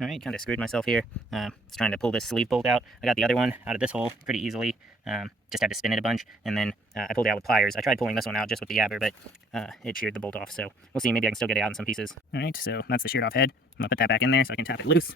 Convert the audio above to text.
Alright, kind of screwed myself here. Was trying to pull this sleeve bolt out. I got the other one out of this hole pretty easily. Just had to spin it a bunch, and then I pulled it out with pliers. I tried pulling this one out just with the yabber, but it sheared the bolt off, so we'll see. Maybe I can still get it out in some pieces. Alright, so that's the sheared off head. I'm going to put that back in there so I can tap it loose.